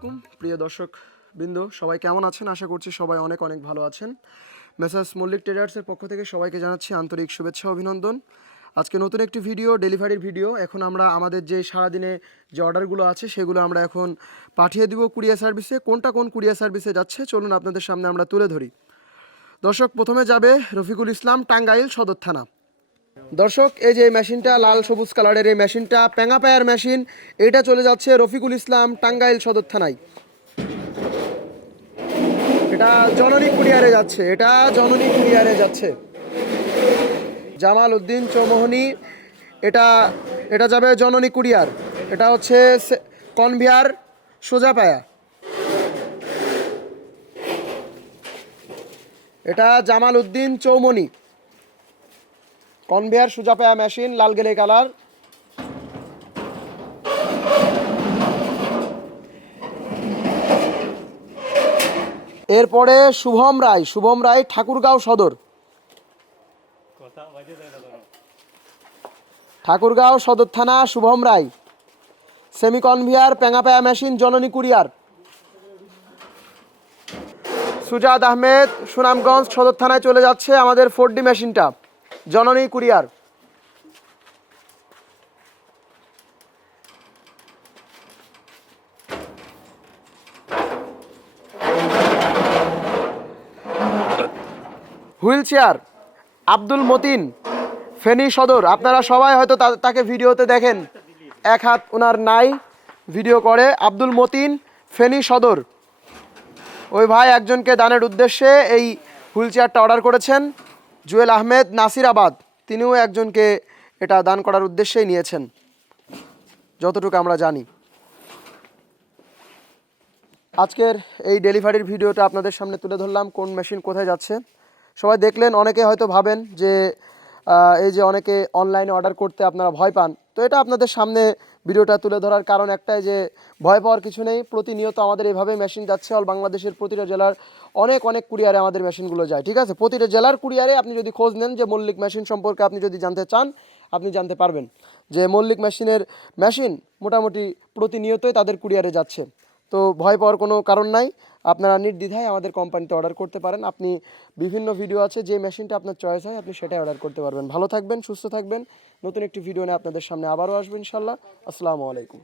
আলাইকুম প্রিয় দর্শক বৃন্দ, সবাই কেমন আছেন? আশা করছি সবাই অনেক অনেক ভালো আছেন। মেসার্স মল্লিক ট্রেডার্সের পক্ষ থেকে সবাইকে জানাচ্ছি আন্তরিক শুভেচ্ছা অভিনন্দন। আজকে নতুন একটি ভিডিও, ডেলিভারির ভিডিও। এখন আমরা আমাদের যে সারাদিনে যে অর্ডারগুলো আছে সেগুলো আমরা এখন পাঠিয়ে দিব কুরিয়ার সার্ভিসে। কোনটা কোন কুরিয়ার সার্ভিসে যাচ্ছে চলুন আপনাদের সামনে আমরা তুলে ধরি। দর্শক, প্রথমে যাবে রফিকুল ইসলাম, টাঙ্গাইল সদর থানা। দর্শক, এই যে মেশিনটা লাল সবুজ কালারের, এই মেশিনটা পেঙা পায়ার মেশিন, এটা চলে যাচ্ছে রফিকুল ইসলাম, টাঙ্গাইল সদর থানায়। এটা জননী কুরিয়ারে যাচ্ছে, এটা জননী কুরিয়ারে যাচ্ছে। জামাল উদ্দিন চৌমোহনী, এটা এটা যাবে জননী কুরিয়ার। এটা হচ্ছে কনভিয়ার সোজা পায়া। এটা জামাল উদ্দিন চৌমনি, কনভেয়ার সোজা পায়া মেশিন, লাল গেলে কালার। এরপরে শুভম রায় ঠাকুরগাঁও সদর, ঠাকুরগাঁও সদর থানা। শুভম রায়, সেমি কনভিয়ার পেঙা পায়া মেশিন, জননী কুরিয়ার। সুজাদ আহমেদ, সুনামগঞ্জ সদর থানায় চলে যাচ্ছে আমাদের 4D মেশিনটা, Janani courier. Wheelchair Abdul Matin, Feni Sadar. আপনারা সবাই হয়তো তাকে ভিডিওতে দেখেন, এক হাত ওনার নাই, ভিডিও করে। আব্দুল মতিন, ফেনী সদর। ওই ভাই একজনকে দানের উদ্দেশ্যে এই হুইল চেয়ারটা অর্ডার করেছেন। জুয়েল আহমেদ, নাসিরাবাদ, তিনিও একজনকে এটা দান করার উদ্দেশ্যেই নিয়েছেন, যতটুকু আমরা জানি। আজকের এই ডেলিভারির ভিডিওটা আপনাদের সামনে তুলে ধরলাম, কোন মেশিন কোথায় যাচ্ছে সবাই দেখলেন। অনেকে হয়তো ভাবেন যে এই যে অনেকে অনলাইনে অর্ডার করতে আপনারা ভয় পান, তো এটা আপনাদের সামনে ভিডিওটা তুলে ধরার কারণ একটাই, যে ভয় পাওয়ার কিছু নেই। প্রতিনিয়ত আমাদের এইভাবে মেশিন যাচ্ছে অল বাংলাদেশের প্রতিটা জেলার অনেক অনেক কুরিয়ারে আমাদের মেশিনগুলো যায়, ঠিক আছে? প্রতিটা জেলার কুরিয়ারে আপনি যদি খোঁজ নেন যে মল্লিক মেশিন সম্পর্কে আপনি যদি জানতে চান, আপনি জানতে পারবেন যে মল্লিক মেশিন মোটামুটি প্রতিনিয়তই তাদের কুরিয়ারে যাচ্ছে। তো ভয় পাওয়ার কোনো কারণ নাই, আপনারা নির্দ্বিধায় আমাদের কোম্পানিতে অর্ডার করতে পারেন। আপনি বিভিন্ন ভিডিও আছে, যে মেশিনটা আপনার চয়েস হয় আপনি সেটাই অর্ডার করতে পারবেন। ভালো থাকবেন, সুস্থ থাকবেন। নতুন একটি ভিডিও নিয়ে আপনাদের সামনে আবারও আসবেন ইনশাল্লাহ। আসসালামু আলাইকুম।